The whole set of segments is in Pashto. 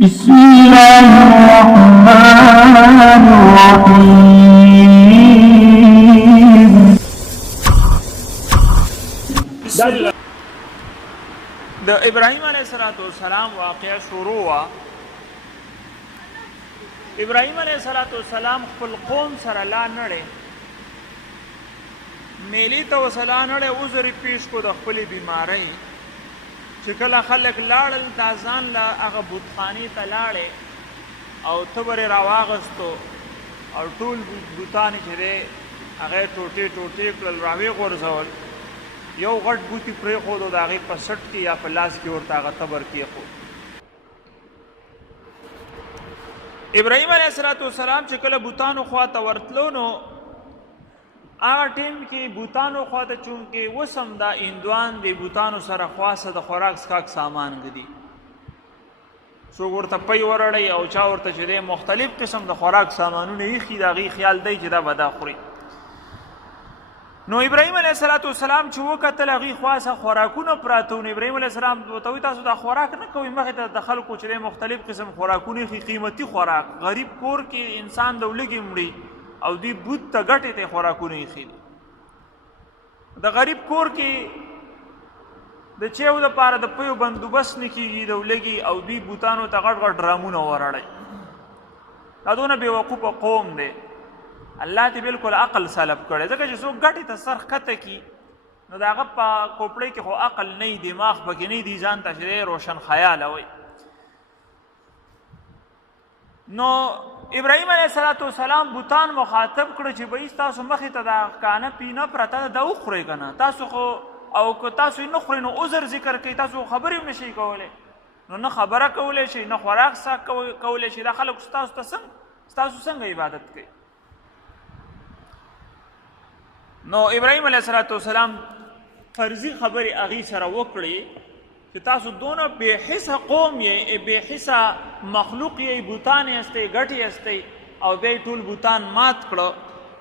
बिस्मिल्लाहिर्रहमानिर्रहीम। د ابراهیم علیه السلام واقعه شروع وا. ابراهیم علیه السلام خپل قوم سره لا نړې میلی ته وسلا نړې عذر پیش کو د خپل بیماری چې کله خلک لاړل دا ځان لا هغه بتخانې ته لاړې او تبر راواغستو او ټول بوتان چې دی هغه ټوټې ټوټې کړل راوی غورځول یو غټ بوتي پرېښود او د هغې په سټ کې یا په لاس کې ورته هغه تبر کېښود. ابراهیم علیه السلام چې کله بوتانو خواته ورتلو نو هغه ټیم کې بوتانو خواته چونکې وسم دا هندوان د بوتانو سره خواصه د خوراک څښاک سامان ږدي څوک ورته پی ورړی او چا ورته چې دی مختلف قسم د خوراک سامانونه ایښي د هغې خیال دی چې دا به دا خوري. نو ابراهیم علیه السلام چې وکتل هغې خواصه خوراکونه پراته نو ابراهیم علیه السلام ورته وایي تاسو دا خوراک نه کوئ مخې ته د خلکو چې دی مختلف قسم خوراکونه ایښي قیمتي خوراک غریب کور کې انسان د ولږې مړي او دوی بوت ته ګټې ته خوراکونه ایښي دي. د غریب کور کې د چیو دپاره د پیو بندوبست نه کېږي د ولږې او دوی بوتانو ته غټ غټ ډرامونه ورړی. دا دونه بېوقوفه قوم دی. الله ته بالکل عقل سلب کړی ځکه چې څوک ګټې ته سر ښکته کي نو د هغه په کوپړۍ کې خو عقل نه وي دماغ پکې نه دي ځان ته چې دی روشن خیاله وایي. نو ابراهیم علیه السلام بوتان مخاطب کړه چې به تاسو مخې ته دا کانه پینه پرته ده دا وخورئ که نه تاسو خو او که تاسو یې نه خورئ نو عذر ذکر کوئ تاسو خبرې هم نشئ کولی نو نه خبره کولی شئ نه خوراک کولی شئ دا خلک ستاسو څنګه عبادت کوي. نو ابراهیم علیه السلام فرضي خبرې هغې سره وکړې چې تاسو دونه بېحسه قوم یې بېحسه مخلوق یې بوتان یستئ ګټې یستئ او بیا یې ټول بوتان مات کړه.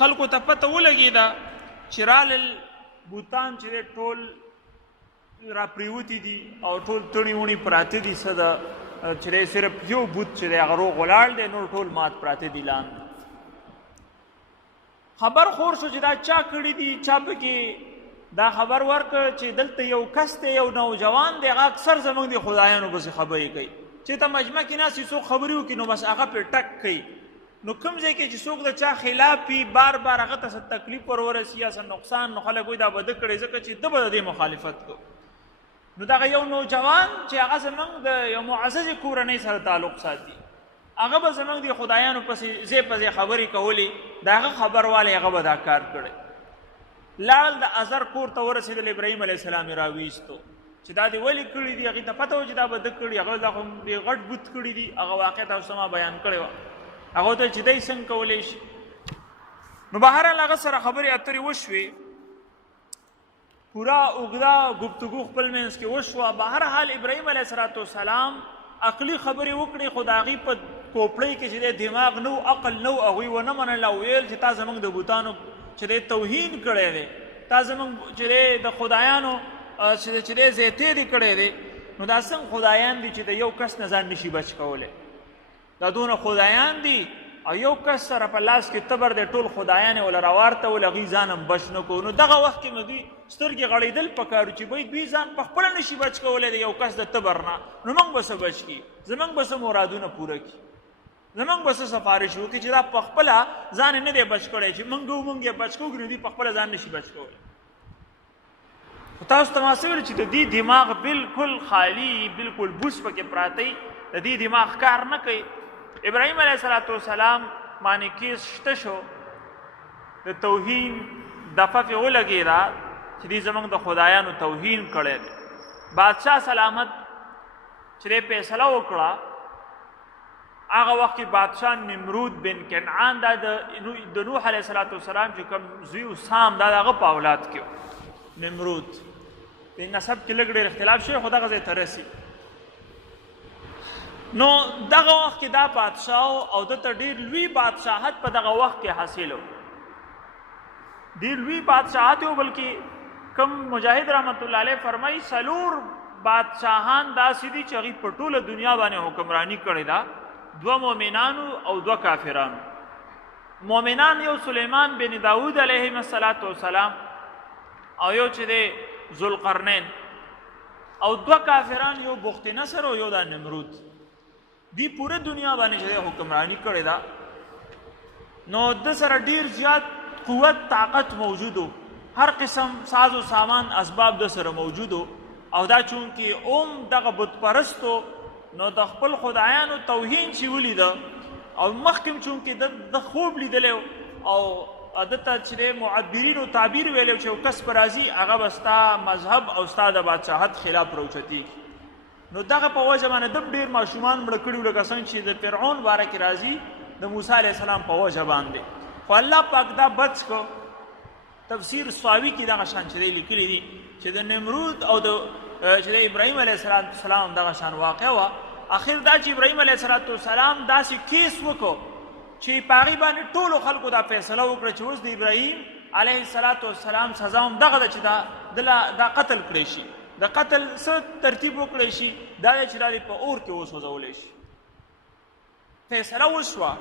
خلکو ته پته ولګېده چې رالل بوتان چې دی ټول راپریوتي دي او ټول تڼي وڼي پراته دي څه ده چې دی صرف یو بوت چې دی هغه روغ ولاړ دی نور ټول مات پراته دي لاندې. خبر خور شو چې دا چا کړي دي چا پکې دا خبر ورکړه چې دلته یو کس دی یو نوجوان دی هغه اکثر زموږ د خدایانو پسې خبرې کوي چې ته مجمع کې ناست څوک خبرې وکړي نو بس هغه پرې ټک کوي. نو کوم ځای کې چې څوک د چا خلاف وي بار بار هغه ته څه تکلیف ور ورسي یا څه نقصان نو خلک وایي دا به ده کړی ځکه چې ده به د دې مخالفت کو. نو دغه یو نوجوان چې هغه زموږ د یو معززې کورنۍ سره تعلق ساتي هغه به زموږ د خدایانو پسې ځای په ځای خبرې کولې د هغه خبروالی هغه به دا کار کړی. لاړل د ازر کور ته ورسېدل ابراهیم علیه السلام یې راویستو چې دا دې ولې کړي دي هغې ته پته وه چې دا به ده کړي هغه دا خو غټ بوت کړي دي هغه واقع تاسو ما بیان کړې وه هغه ته چې دی څنګه کولی شي. نو بهرحال هغه سره خبرې اترې وشوې پوره اوږده گفتگو خپل منځ کې وشوه. بهرحال ابراهیم علیه السلام عقلي خبرې وکړې خو د هغې په کوپړۍ کې چې دی دماغ نه و عقل نه و هغوی ونه منله او ویل چې تا زموږ د بوتانو چې دی توهین کړی دی تا زموږ چې دی د خدایانو چې دی زیتې دی کړی دی نو دا څنګه خدایان دي چې د یو کس نه ځان نشي بچ کولی دا دونه خدایان دي او یو کس سره په لاس کې تبر دی ټول خدایان یې وله راوارتول هغوی ځان هم بچ نه کوو. نو دغه وخت کې نو دوی سترګې غړېدل پکارو چې بی دوی ځان په خپله نشي بچ کولی د یو کس د تبر نه نو موږ به څه بچ کړي زموږ به څه مرادونه پوره کړي زموږ به څه سفارش وکړي چې دا په خپله ځان یې نه دی بچ کړی چې موږ یې بچ کوو نو دوی په خپله ځان نشي بچ کولی. خو تاسو ته ما څه ویل چې د دې دماغ بالکل خالي بالکل بوس پکې پراته د دې دماغ کار نه کوي. ابراهیم علیه السلام باندې کیس شته شو د توهین دفعه پې ولګېده چې دې زموږ د خدایانو توهین کړی دی. بادشاه سلامت چې دی فیصله وکړه هغه وخت کې بادشاه نمرود بن کنعان دا د نوح علیه السلام چې کوم زوی و سام دا د هغه په اولاد کې و. نمرود د نسب کې لږ ډېر اختلاف شوی خو دغه ځای ته رسي. نو دغه وخت کې دا بادشاه او دته ډېر لوی بادشاهت په دغه وخت کې حاصل و. ډېر لوی بادشاهت و بلکې کوم مجاهد رحمت الله علیه فرمایي 4 بادشاهان داسې دي چې هغوی په ټوله دنیا باندې حکمرانی کړې ده، 2 مؤمنانو او 2 کافرانو. مؤمنان یو سلیمان بن داود علیه السلام او یو چې دی ذوالقرنین، او 2 کافران یو بخت نصر او یو دا نمرود. دی پوره دنیا باندې چې حکمرانی کړې ده. نو د سره ډیر زیات قوت طاقت موجودو، هر قسم ساز و سامان اسباب د سره موجودو، او دا چونکې دغه بت پرستو نو د خپل خدایانو توهین چې ولیده، او مخکې چونکې د خوب لیدلی او دته چې معبرینو تعبیر ویلی چې یو کس به راځي هغه به ستا مذهب او ستا د بادشاهت خلاف راوچتېږي. نو دغه په وجه باندې دم ډېر ماشومان مړه کړي لکه څنګه چې د فرعون باره کې راځي د موسی علیه السلام په وجه باندې. خو الله پاک دا بچ کو. تفسیر سواوي کې دغه شان چې دی لیکلي دي چې د نمرود او چې د ابراهیم علیه السلام دغه شان واقع وه. اخر دا چې ابراهیم علیه السلام داسې کیس وکړو چې په هغې باندې ټولو خلکو دا فیصله وکړه چې اوس د ابراهیم علیه السلام سزا هم دغه ده چې دا قتل کړی شي. د قتل څه ترتیب وکړی شي؟ دا دی چې دا په اور کې وسوځولی شي. فیصله وشوه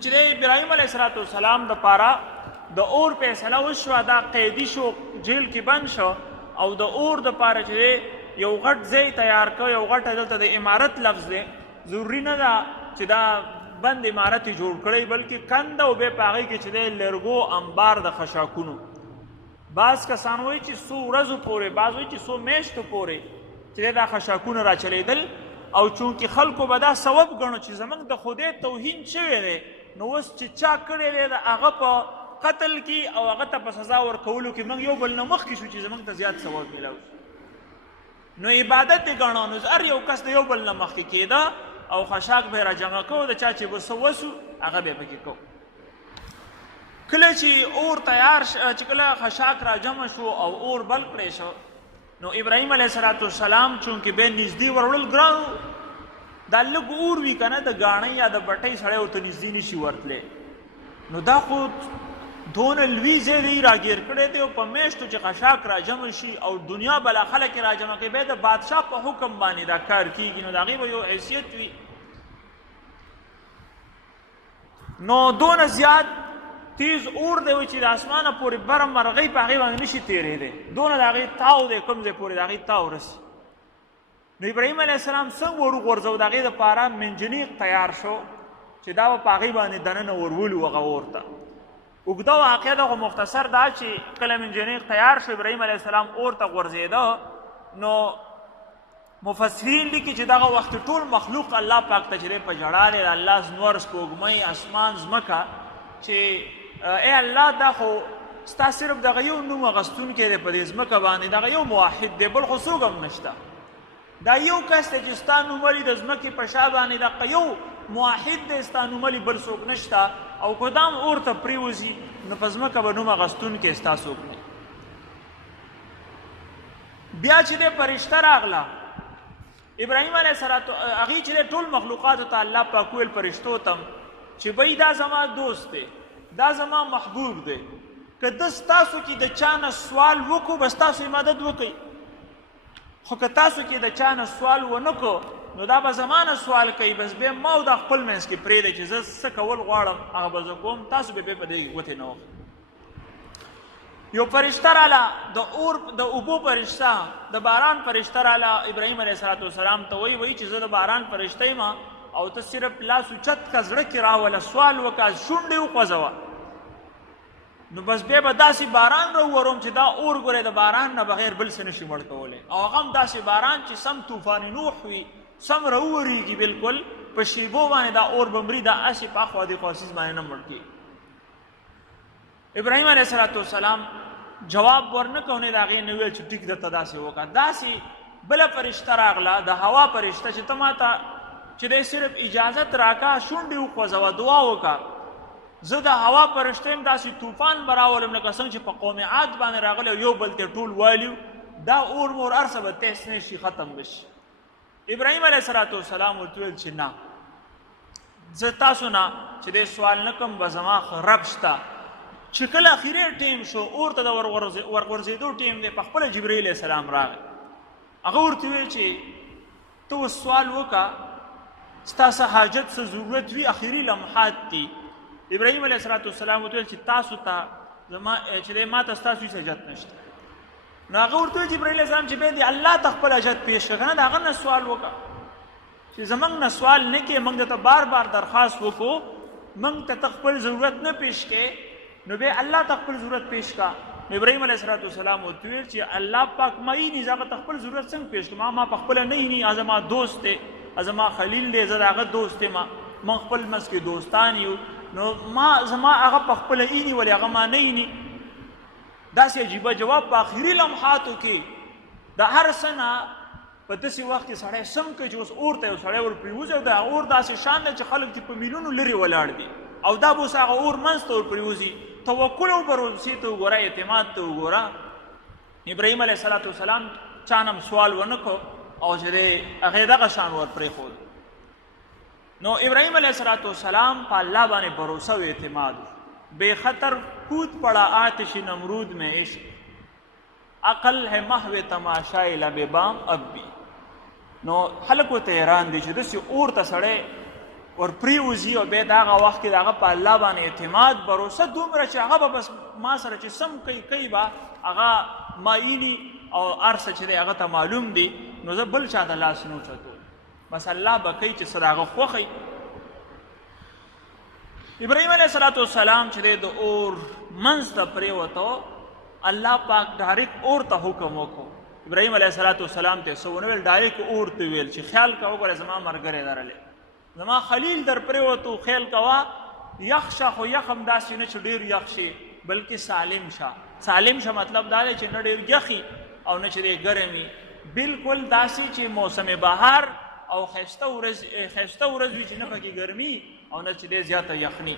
چې د ابراهیم علیه السلام دپاره د اور فیصله وشوه. دا قیدي شو، جیل کې بند شو، او د اور دپاره چې یو غټ ځای تیار کړ. یو غټه دلته د عمارت لفظ دی، ضروري نه ده چې دا بند عمارت یې جوړ کړی، بلکې کنده او بیا په هغې کې چې دی لرګو انبار د خشاکونو. بعض کسان وایي چې څو ورځو پورې، بعض وایي چې څو میاشتو پورې چې دا خشاکونه راچلېدل. او چونکې خلکو به دا سبب ګڼو چې زموږ د خدای توهین شوی دی، نو اوس چې چا کړی دی د هغه په قتل کې او هغه ته په سزا ورکولو کې موږ یو بل نه مخکې شو چې زموږ ته زیات ثواب میلاو شي. نو عبادت یې ګڼو. نو هر یو کس د یو بل نه مخکې کېده او خشاک به یې راجمع کوو، د چا چې به څه وسو هغه به یې پکې کوو. کله چې اور تیار چې کله خشاک راجمع شو او اور بل کړی شو، نو ابراهیم علیه السلام چونکې بیا نږدې ورولل ګران و. دا لږ اور وي که نه، د ګاڼۍ یا د بټۍ سړی ورته نږدې نشي ورتلی. نو دا خو دونه لوی ځای دی راګیر کړی دی، او په میاشتو چې خشاک راجمع شي او دنیا بلا خلک یې راجمع کوي، بیا د بادشاه په حکم باندې دا کار کېږي. نو د هغې به یو حیثیت وي. نو دونه زیات تیز اور دی چې د اسمانه پورې بره مرغۍ په هغې باندې نشي تېرېدی، دونه د هغې تاو دی کوم ځای پورې د هغې تاو رسي. نو ابراهیم علیه السلام څنګه وروغورځو؟ د هغې دپاره منجنیق تیار شو چې دا به په هغې باندې دننه ورولو هغه اور ته. اوږده واقعه ده، خو مختصر دا چې کله منجنیق تیار شو ابراهیم علیه السلام اور ته غورځېده. نو مفسرین لیکي چې دغه وخت ټول مخلوق الله پاک ته چې دی په ژړا دی، الله نور سپوږمۍ اسمان ځمکه چې ای الله دا خو ستا صرف دغه یو نوم اخیستونکی دی په دې ځمکه باندې، دغه یو موحد دی، بل خو څوک هم نشته. دا یو کس دی چې ستا نوملي د ځمکې په شا باندې دغه یو موحد دی، ستا نوملي بل څوک نشته. او که دا هم اور ته پرېوځي نو په ځمکه به نوم اخیستونکی ستا څوک نه. بیا چې دی فرشته راغله ابراهیم علیه السلام، هغې چې دی ټول مخلوقاتو ته الله پاک ویل فرشتو ته چې بی دا زما دوست دی، دا زما محبوب دی، که ده ستاسو کې د چا نه سوال وکړو به ستاسو عبادت وکړي، خو که تاسو کې د چا نه سوال ونه کړو نو دا به زما نه سوال کوي، بس بیا ما او دا خپل منځ کې پرېږدئ چې زه څه کول غواړم هغه به زه کوم، تاسو به بیا په دې ګوتې نه وخورئ. یو فرشته راله، د اوبو فرشته، د باران فرشته راله ابراهیم علیه السلام ته وایي چې زه د باران فرشته یم او ته صرف لاس اوچت که زړه کې راوله، سوال وکړه، شونډې وخوځوه، نو بس بیا به داسې باران راووروم چې دا اور ګورې د باران نه بغیر بل څه نشي مړ کولی. او هغه هم داسې باران چې سم طوفان نوح وي، سم راوورېږي بلکل په شیبو باندې دا اور به مري، دا هسې په اخوا دې خواصیز باندې نه مړ کېږي. ابراهیم علیه السلام جواب ورنه کړو، نه د هغې نه ویل چې ټیک درته داسې وکړه. داسې بله فرشته راغله، د هوا فرشته، چې ته ما ته چې دی صرف اجازت راکړه، شونډې وخوځوه، دعا وکړه، زه د هوا فرشته یم، داسې طوفان به راولم لکه څنګه چې په قوم عاد باندې راغلی، یو بل ته ټول والیو، دا اور مور هر څه به تیس نه شي، ختم به شي. ابراهیم علیه السلام ورته ویل چې نه، زه تاسو نه چې دی سوال نه کوم، به زما رب شته. چې کله اخري ټیم شو، اور ته د ورغورځېدو ټیم دی، په خپله جبرائیل علیه السلام راغی هغه ورته ویل چې ته اوس سوال وکړه ستا څه حاجت څه ضرورت وي اخري لمحات دي. ابراهیم علیه السلام ورته ویل چې تاسو ته زما چې دی ما ته ستاسو هېڅ حاجت نشته. نو هغه ورته ویل چې ابراهیم علیه السلام چې بیا دې الله ته خپل حاجت پیش کړه، که نه د هغه نه سوال وکړه چې زموږ نه سوال نه کې، موږ درته بار بار درخواست وکړو، موږ ته خپل ضرورت نه پیش کې، نو بیا الله ته خپل ضرورت پیش کا. ابراهیم علیه السلام ورته ویل چې الله پاک ما یې ني، زه هغه ته خپل ضرورت څنګه پیش کړم؟ ما پخپله نه یې ني، زما دوست دی، زما خلیل دی، زه د هغه دوست یم، موږ خپل منځ کې دوستان یو، نو زما هغه پخپله یې ني ولې هغه ما نه یې ني. داسې عجیبه جواب په آخري لمحاتو کې د هر څه نه په داسې وخت کې سړی سم کوي چې اوس اور ته یو سړی ور پرېوځي او د اور داسې شان دی چې خلک دې په میلیونو لرې ولاړ دي او دا به اوس هغه اور منځ ته ور پرېوځي. توکل او بروسې ته وګوره، اعتماد ته وګوره. ابراهیم علیه السلام چا نه سوال ونه کړ او چې دی هغې دغه شان ور پرېښود. نو ابراهیم علیه السلام په الله باندې بروسه او اعتماد. بے خطر کود پڑا آتش نمرود میں عشق، عقل ہے محو تماشائے لب بام اب بھی. نو خلک ورته حیران دي چې داسې اور ته سړی ور پرېوځي او بیا د هغه وخت کې د هغه په الله باندې اعتماد بروسه دومره چې هغه به بس ما سره چې سم کوي به هغه مایلي او هر څه چې دی هغه ته معلوم دي، نو زه بل چا ته لاس نه اوچتوم، بس الله به کوي چې څه د هغه خوښوي. ابراهیم علیه السلام چې دی د اور منځ ته پرېوته، الله پاک ډایرکټ اور ته حکم وکړو. ابراهیم علیه السلام ته څه ونه ویل، ډایرکټ اور ته ویل چې خیال کوه وګوره زما ملګری درلی، زما خلیل در پرېوتو، خیال کوه یخ شه، خو یخ هم داسې نه چې ډېر یخ شي بلکې سالم شه. سالم شه مطلب دا دی چې نه ډېر یخي او نه چې دی ګرمي، بلکل داسې چې موسم بهار او ښایسته ورځ وي چې نه پکې ګرمي او نه چې دی زیاته یخني.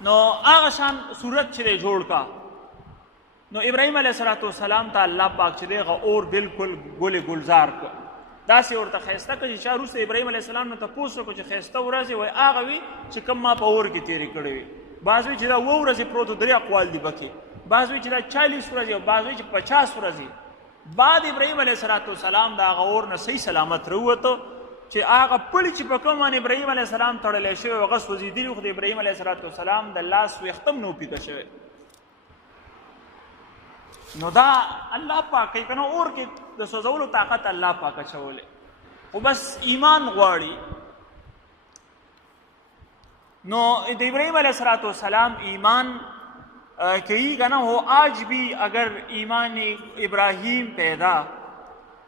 نو هغه شان صورت چې دی جوړ کا. نو ابراهیم علیه السلام ته الله پاک چې دی هغه اور بلکل ګل گلزار کړ، داسې ورته ښایسته کړه چې چا وروسته ابراهیم علیه السلام نه تپوس وکړو چې ښایسته ورځې وایي هغه وي چې کوم ما په اور کې تېرې کړې وي. بعض وایي چې دا 7 ورځې پروت 3 اقوال دي پکې، بعض وایي چې دا 40 ورځې او بعض وایي چې 50 ورځې. بعد ابراهیم علیه السلام د هغه اور نه صحیح سلامت راووته چې هغه پړي چې په کوم باندې ابراهیم علیه السلام تړلی شوی هغه سوځېدلي، خو د ابراهیم علیه السلام د لاس ویښته هم نه پیکه شوی. نو دا الله پاک کوي که نه، اور کې د سوځولو طاقت الله پاک اچولی، خو بس ایمان غواړي. نو د ابراهیم علیه السلام ایمان کہی گا نا، ہو آج بھی اگر ایمان ابراہیم پیدا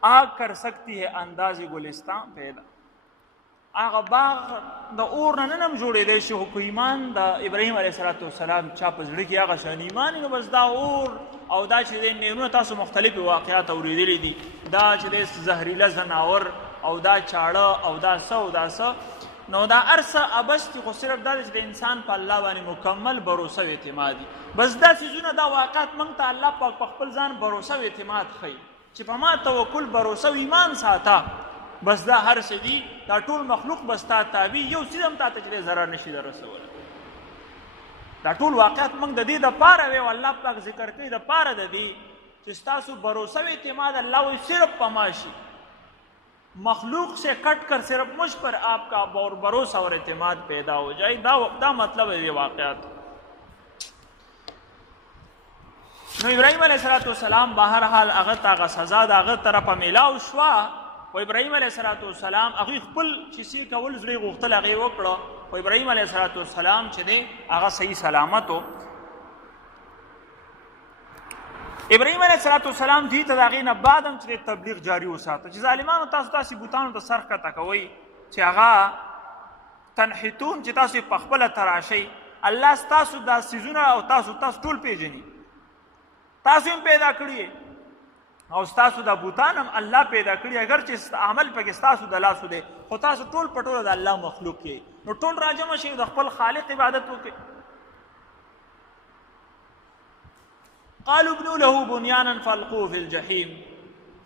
آگ کر سکتی ہے انداز گلستان پیدا. آغا باغ دا اور نه نم جوړېدی شي، خو ایمان د ابراهیم علیه السلام چا په زړه کې هغه شان ایمان، نو بس دا اور او دا چې دی نورونه تاسو مختلف واقعات اورېدلي دي، دا چې دی زهریله ځناور او دا چاړه او دا څه او دا څه، نو دا هر څه ابس دي، خو صرف دا دی چې د انسان په الله باندې مکمل بروسه او اعتماد دي. بس دا څیزونه دا واقعات موږ ته الله پاک په خپل ځان بروسه او اعتماد ښیي چې په ما توکل بروسه او ایمان ساته، بس دا هر څه دي، دا ټول مخلوق بس تا تابع، یو څیز هم تا ته چې دی ضرر نشي در رسولی. دا ټول واقعات موږ د دې دپاره وی او الله پاک ذکر کوي دپاره د دې چې ستاسو بروسه و اعتماد اللہ وی صرف پماشی، مخلوق سے کٹ کر صرف مجھ پر آپ کا بھروسہ اور اعتماد پیدا ہو جائے. دا مطلب ہے یہ واقعات. نو ابراہیم علیہ السلام بہرحال هغه ته سزا د هغه طرفه میلاو شوه، و ابراهیم علیه السلام هغوی خپل چې څه کول زړه یې غوښتل هغه یې وکړه، و ابراهیم علیه السلام چې دی هغه صحیح سلامت و. ابراهیم علیه السلام دې ته د هغې نه بعد هم چې تبلیغ جاري وساته چې ظالمانو تاسو داسې بوتانو ته سر ښکته کوئ چې هغه تنحتون چې تاسو یې پخپله تراشئ. الله ستاسو دا څیزونه او تاسو ټول پیژني، تاسو هم پیدا کړي او ستاسو دا بوتان هم الله پیدا کړي، اگر چې عمل پکې ستاسو د لاسو دی، خو تاسو ټول په ټوله د الله مخلوق یې، نو ټول راجمع شئ د خپل خالق عبادت وکړئ. قالوا ابنوا له بنيانا فالقوه في الجحيم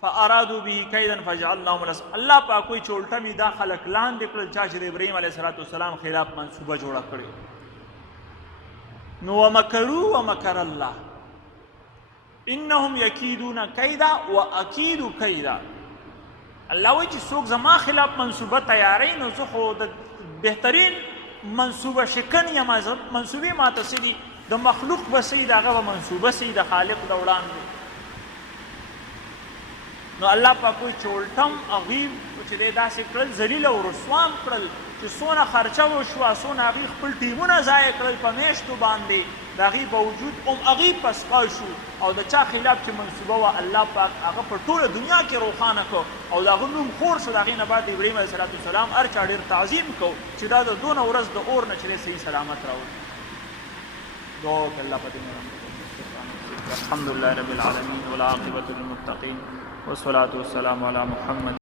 فارادوا به كيدا فجعلناهم الاسفلين. الله پاک کوئی چولټه می دا خلق لاندې کړل چا چې د ابراهیم علیه السلام خلاف منصوبه جوړه کړې. نو ومکروا ومکر الله، انهم یکیدون کیدا و اکید کیدا. الله وایي چې څوک زما خلاف منصوبه تیاری نو زه خو د بهترین منصوبه شکن یم. منصوبې ماته څه دي؟ د مخلوق به څه دي، د هغه به منصوبه څه دي د خالق د وړاندې. نو الله پاک وایي چې الټم هغوی چې دی داسې کړل ذلیل او رسوام کړل چې څونه خرچه وشوه، څونه هغوی خپل ټیمونه ضایع کړل په میاشتو باندې، د هغوی باوجود هم هغوی پسپا شو او د چا خلاف چې منصوبه وه الله پاک هغه په ټوله دنیا کې روښانه کړ او د هغه نوم خور شو. د هغې نه بعد د ابراهیم علیه السلام هر چا ډېر تعظیم کو چې دا د دونه ورځ د اور نه چې دی صحیح سلامت راوړي. دعا وکړه الله په دې الحمد لله رب العالمین والعاقبة للمتقین والصلاة والسلام علی محمد